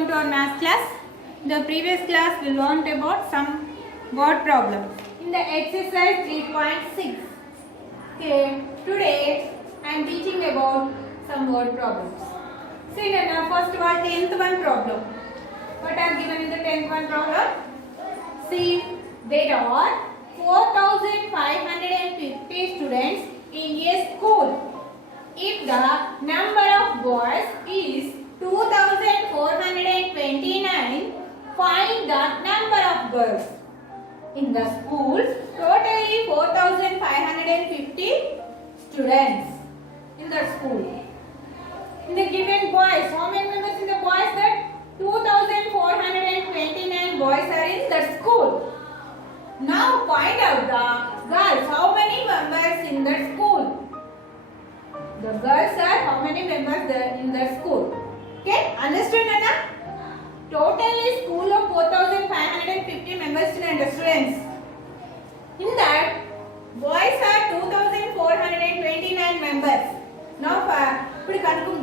welcome to our math class. In the previous class we learned about some word problems. In the exercise 3.6. Okay, today I am teaching about some word problems. See now first of all 10th one problem. What I have given in the 10th one problem? See, there are 4,550 students in a school. If the number of boys is 2,429, find the number of girls. In the school, totally 4,550 students in the school. In the given boys, how many members in the boys? That 2,429 boys are in the school. Now find out the girls. How many members in the school? The girls are how many members there in the school? Okay, understood, Nana? Totally school of 4,550 members students. In that, boys are 2,429 members. Now,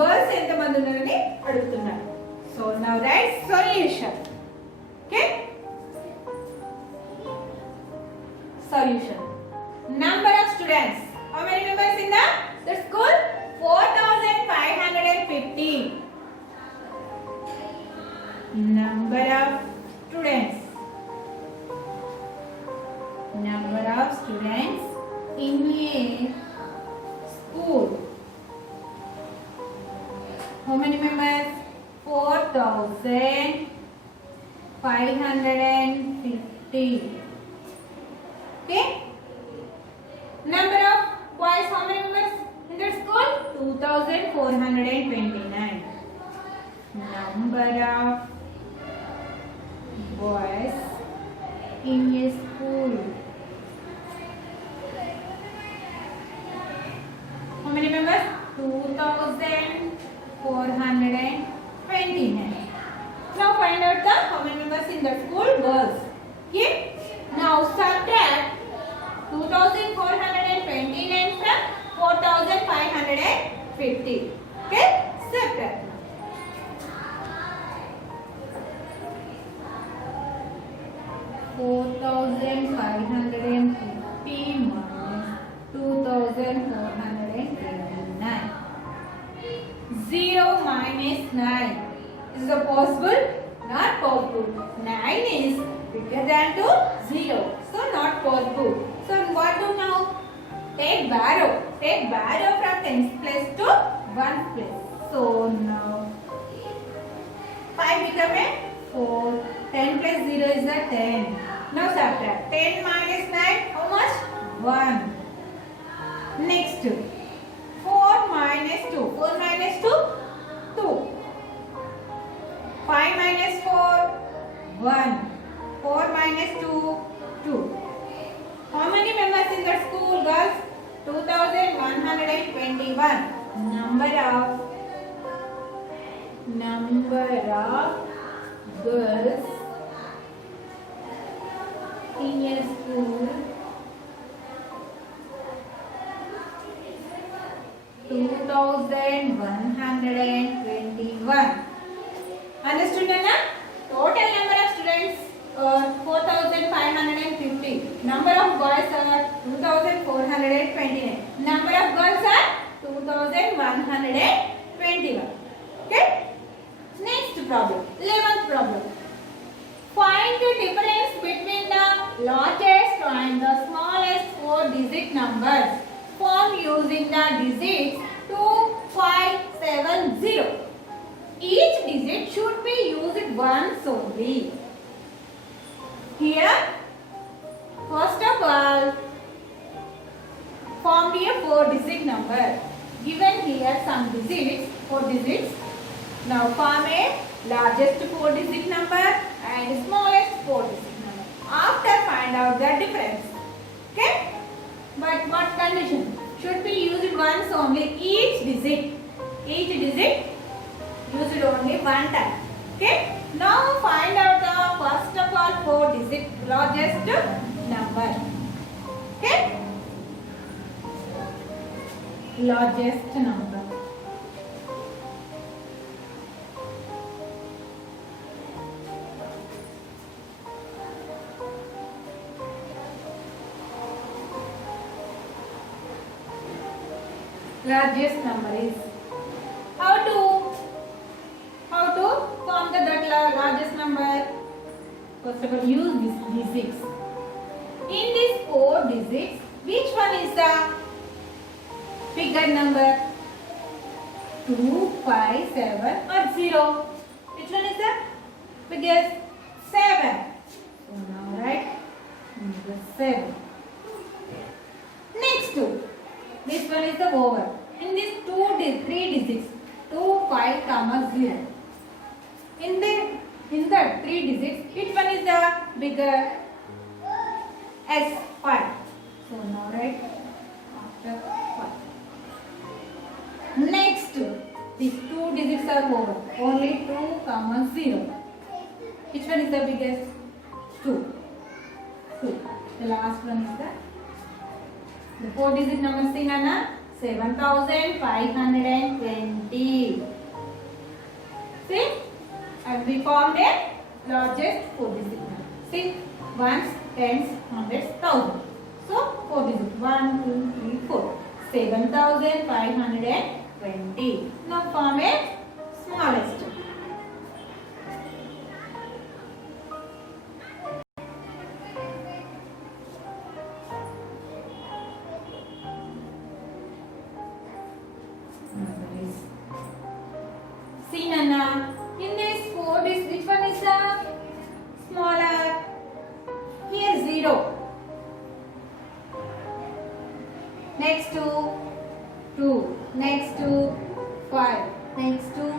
girls ఎంత మంది ఉన్నారని అడుగుతున్నారు. So now write solution. Okay? Solution. Number of students. How many members in the school? 4,550. Number of students. Number of students in a school. How many members? 4,550. Okay? Number of boys, how many members in the school? 2,429. Number of boys in a school. How many members? 2,429. Now find out the how many members in the school? Girls. Okay? Now subtract 2,429 from 4,550. Okay? Subtract. 4,550 minus 2,429. 0 minus 9. Is it possible? Not possible. 9 is bigger than 0. So not possible. So what do now? Take borrow. Take borrow from 10th place to 1st place. So now 5 become a 4. 10 plus 0 is a 10. Now subtract. 10 minus 9, how much? 1. Next, 4 minus 2. 4 minus 2, 2. 5 minus 4, 1. 4 minus 2, 2. How many members in the school, girls? 2,121. Number of girls in a school, 2,121. Understood, Nana? Total number of students 4,550. Number of boys are 2,429. Number of girls are 2,121. Okay? Next problem. 11th problem. Find the difference between the largest and the smallest 4-digit numbers formed using the digits 2, 5, 7, 0. Each digit should be used once only. Here, first of all, formed a 4-digit number. Given here some digits, 4 digits. Now form a largest 4-digit number and smallest 4-digit number. After find out the difference. Okay? But what condition? Should be used once only. Each digit used only one time. Okay? Now find out the first of all 4-digit largest number. Okay? largest number. largest number is. How to form that largest number? First of all, use these digits. In these 4 digits, which one is the bigger number? 2, 5, 7 or 0? Which one is the biggest? 7. So now write the 7. Next two. This one is the over. In these 3 digits, 2, 5, comma 0. In the 3 digits, which one is the bigger? S, 5. So now write after 5. Next, these 2 digits are over. Only 2, comma 0. Which one is the biggest? 2. 2. The last one is the 4 digit number seen Anna? 7520. See? And we formed a largest 4 digit number. See? Ones, tens, hundreds, thousands. So 4 digits. 1, 2, 3, 4. 7520. Now form a smallest. See Nana, in this 4 digits, which one is the smaller? Here 0. Next to 2. Next to 5. Next to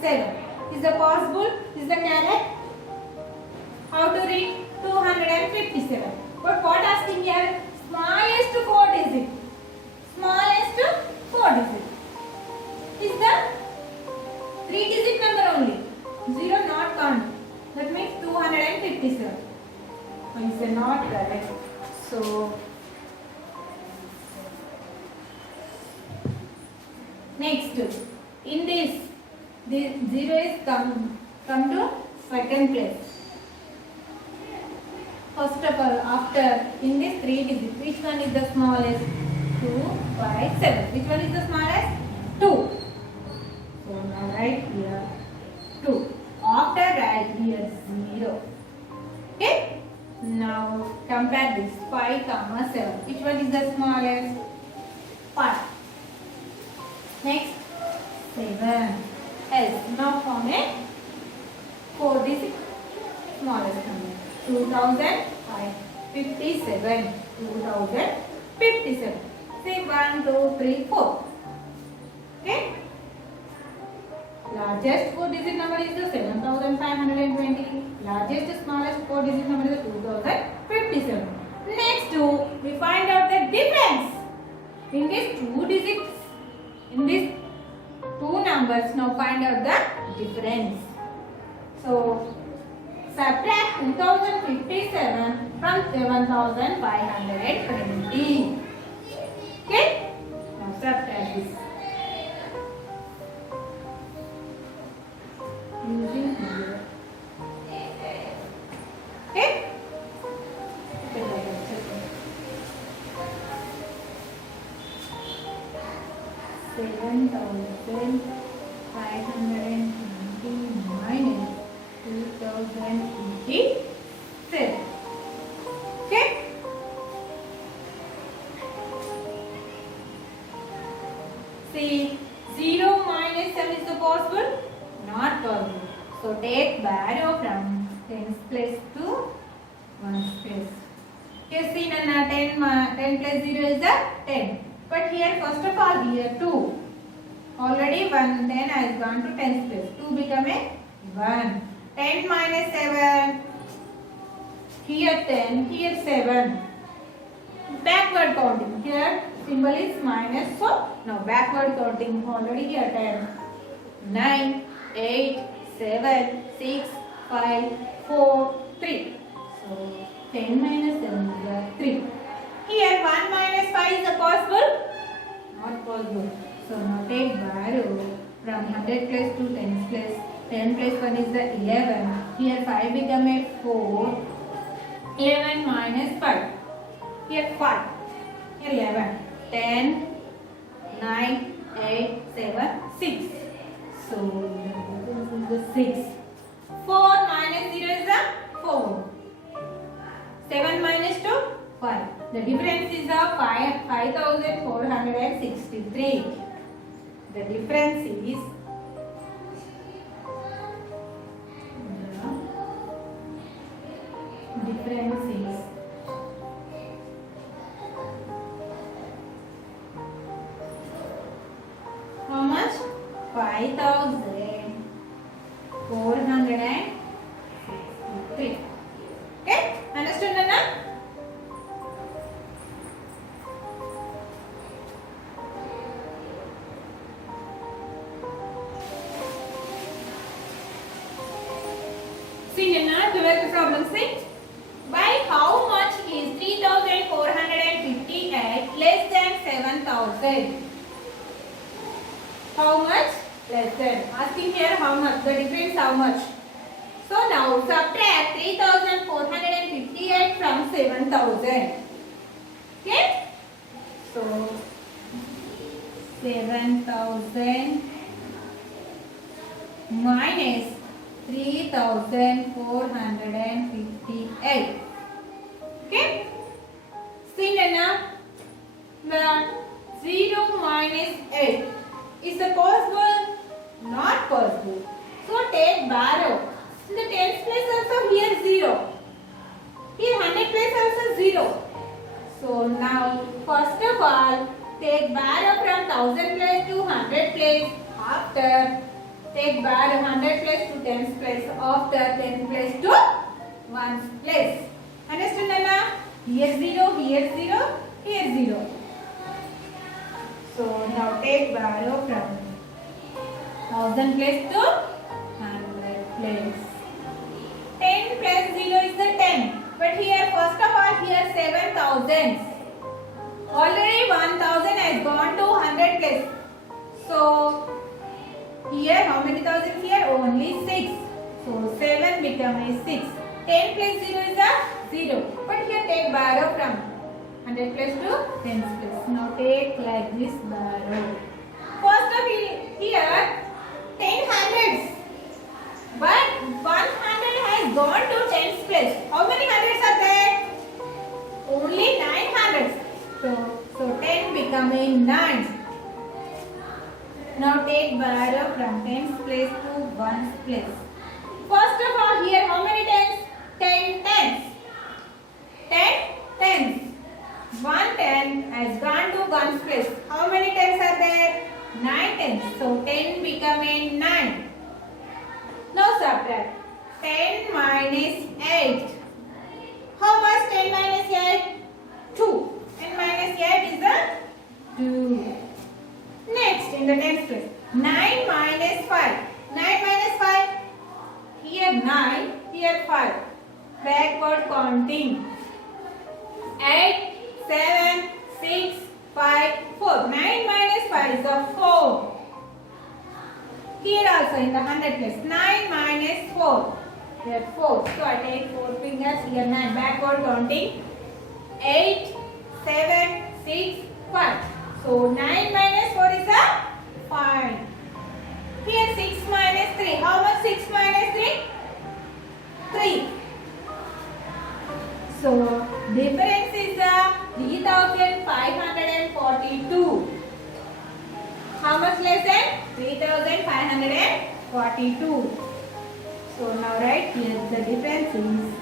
7. Is it possible? Is the correct? How to read? 257. But what asking here? Smallest 4 digit. Smallest 4 digit. Is the 3 digit number only. 0 not count. That means 257. So is not correct. So next, in this 0 is come to second place. First of all, after in this 3 digits, which one is the smallest? 2, 5, 7. Which one is the smallest? 2. So now write here 2. After write here 0. Okay? Now compare this 5, 7. Which one is the smallest? 5. Next 7. S. Now form a 4 digit smallest number. 2057. 2057. Say 1, 2, 3, 4. Okay? Largest 4 digit number is the 7520. Largest smallest 4 digit number is 2057. Next we find out the difference in these 2 digits. In these 2 numbers, now find out the difference. So subtract 2057 from 7520. Okay? Now subtract this. Using here. Okay? 7,520 minus 2057. Okay? See, 0 minus 7 is the possible? Not possible. So take value from tens place to ones place. Here see Nana, 10 plus 0 is the 10. But here first of all here 2. Already 1 10 has gone to tens place. 2 become a 1. 10 minus 7. Here 10, here 7. Backward counting. Here symbol is minus. So now backward counting. Already here 10. 9, 8, 7, 6, 5, 4, 3. So 10 minus 7 is 3. Here 1 minus 5 is possible? Not possible. So now take value from 100 place to 10 place. 10 plus 1 is the 11. Here 5 become a 4. 11 minus 5. Here 5. Here 11. 10, 9, 8, 7, 6. So the 6. 4 minus 0 is the 4. 7 minus 2, 5. The difference is the 5463. The difference is how much? 5463. Okay, understood, Nana? See, Nana, 12th problem. See, by how much is 3458 less than 7000? How much? Less than. Asking here how much. The difference how much? So now subtract 3458 from 7000. Okay? So 7000 minus 3458. Okay? See now, the 0 minus 8. Is it possible? Not possible. So take borrow. In the tens place also here 0. Here 100 place also 0. So now first of all take borrow from 1000 place to 100 place. After take borrow 100 place to tens place. After 10 place to 1 place. Understand, Nana? Here 0, here 0, here 0. So now take borrow from 1000 place to 100 place. 10 plus 0 is the 10. But here first of all here 7000. Already 1000 has gone to 100 place. So here how many thousands here? Only 6. So 7 becomes 6. 10 plus 0 is a 0. But here take borrow from 100 place to 10 place. Now take like this borrow. First of here 10 hundreds. But 100 has gone to 10's place. How many hundreds are there? Only 9 hundreds. So 10 becoming 9. Now take borrow from 10's place to 1's place. First of all here how many tens? 10 tens. 10 tens. 1 10 has gone to 1's place. How many tens are there? 9 tens. So 10 becoming 9. Now subtract. 10 minus 8. How much 10 minus 8? 2. 10 minus 8 is a 2. Next in the tens place. 9 minus 5. 9 minus 5. Here 9. Here 5. Backward counting. 8. 7, 6, 5, 4. 9 minus 5 is a 4. Here also in the 100 place. 9 minus 4. Here 4. So I take 4 fingers. Here 9. Backward counting. 8, 7, 6, 5. So 9 minus 4 is a 5. Here 6 minus 3. How much 6 minus 3? 3. So difference is 3542. How much less than 3542? So now write here the difference is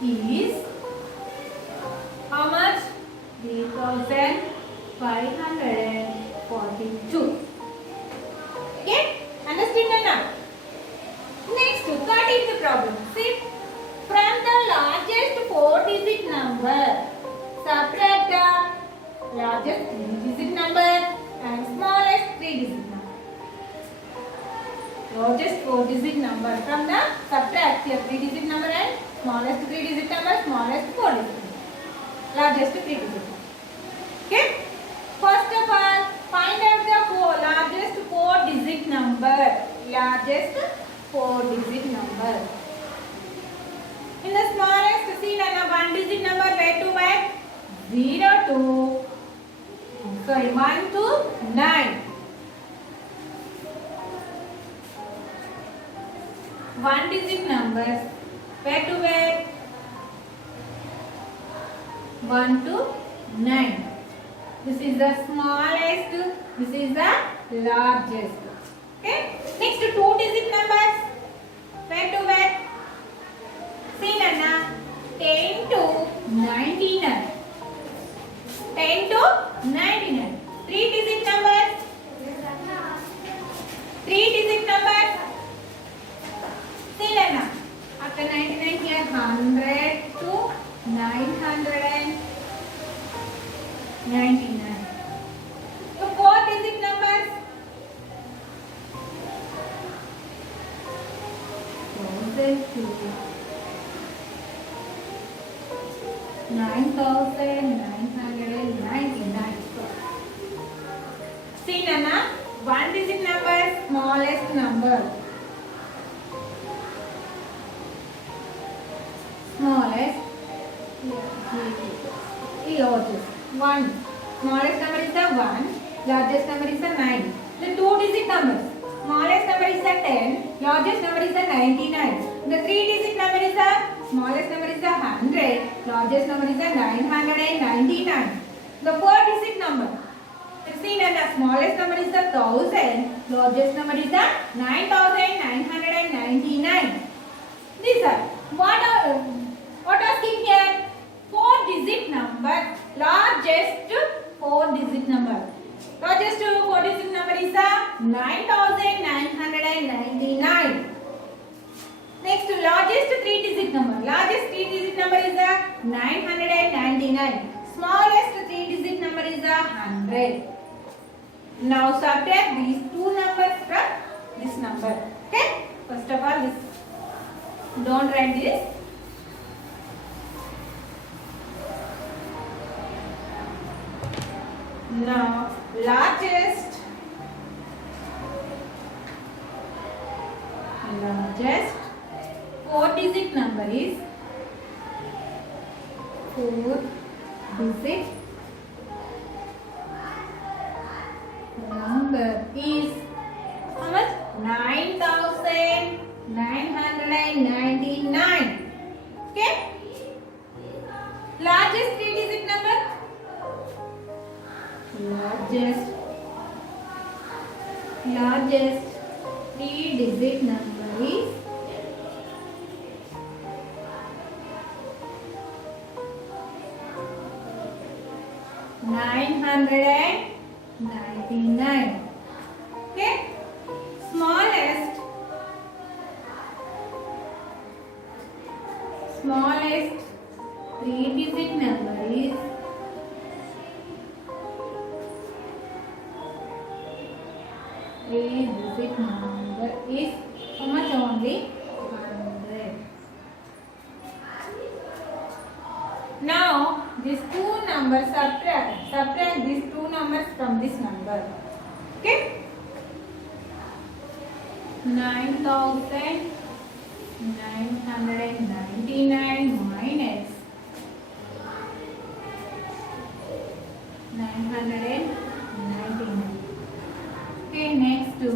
is how much? 3542. Okay? Understand now? Next, 13th problem. See, from the largest 4-digit number, subtract the largest 3-digit number and smallest 3-digit number. Largest 4-digit number from the subtract here 3-digit number and smallest 3-digit number, smallest 4-digit number. Largest 3-digit number. Okay? First of all, find out the largest 4-digit number. Largest 4-digit number. 0 to 1 to 9. 1 digit numbers where to where? 1 to 9. This is the smallest, this is the largest. Okay, next 2 digit numbers where to where? See Nana, 10 to 99. 10 to 99. 3 digit numbers. 3 digit numbers. See Nana, after 99 here 100 to 999. So 4 digit numbers. 9,999. See Nana, 1 digit number, smallest number. Smallest, largest. 1. Smallest number is the 1, largest number is the 9. The 2 digit numbers. Smallest number is the 10, largest number is the 99. The 3 digit number is the smallest number is the 100, largest number is the 999. The 4 digit number. See that the smallest number is the 1000, largest number is the 9999. These are what asking here? 4 digit number, largest 4 digit number. Largest 4 digit number is the 9999. Next, largest 3 digit number. Largest 3 digit number is the 999. Smallest 3 digit number is the 100. Now subtract these two numbers from this number. Okay? First of all, this. Don't write this. Now, largest 4 digit number is 4 digit number is how much? 9,999. Okay? Largest 3 digit number? Largest 3 digit number is 999. Okay? Smallest 3 digit number is 3 digit number is how much only? 100. Now these two numbers subtract these two numbers from this number. Okay? 9,999 minus 999. Okay, next to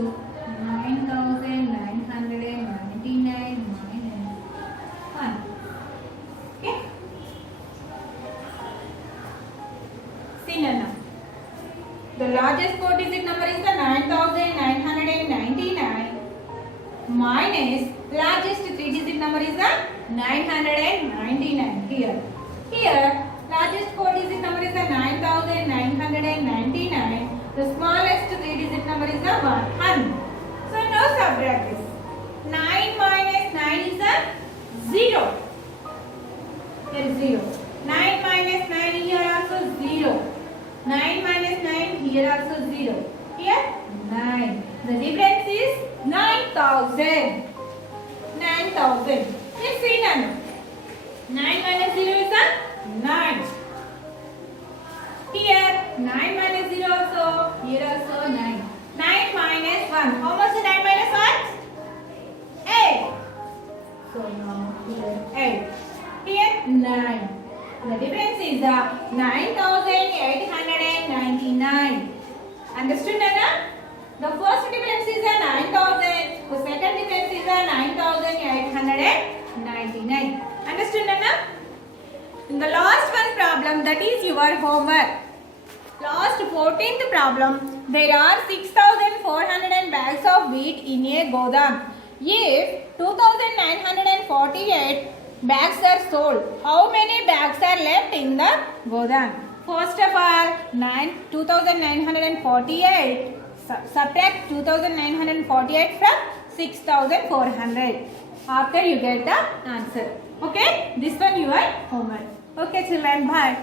9,999 minus 1. Okay? See now. The largest 4 digit number is the 9,999 minus largest 3 digit number is the 999 here. Here, largest 4 digit number is the 9,999. The smallest 3 digit number is the 100. So now subtract this. 9 minus 9 is a 0. Here is 0. 9 minus 9 here also 0. 9 minus 9 here also 0. Here 9. The difference is 9,000. 9,000. Let's see now. 9 minus 0 is a 9. Here 9 minus 0 also. Here also 9. 9 minus 1. How much is 9 minus 1? 8. So now here 8. Here 9. The difference is 9,899. Understood, Nana? The first difference is 9,000. The second difference is 9,899. Understood, Nana? In the last one problem, that is your homework. Last 14th problem, there are 6,400 bags of wheat in a godam. If 2,948 bags are sold, how many bags are left in the godam? First of all, 2,948 subtract 2,948 from 6,400. After you get the answer. Okay, this one your homework. Okay children, bye.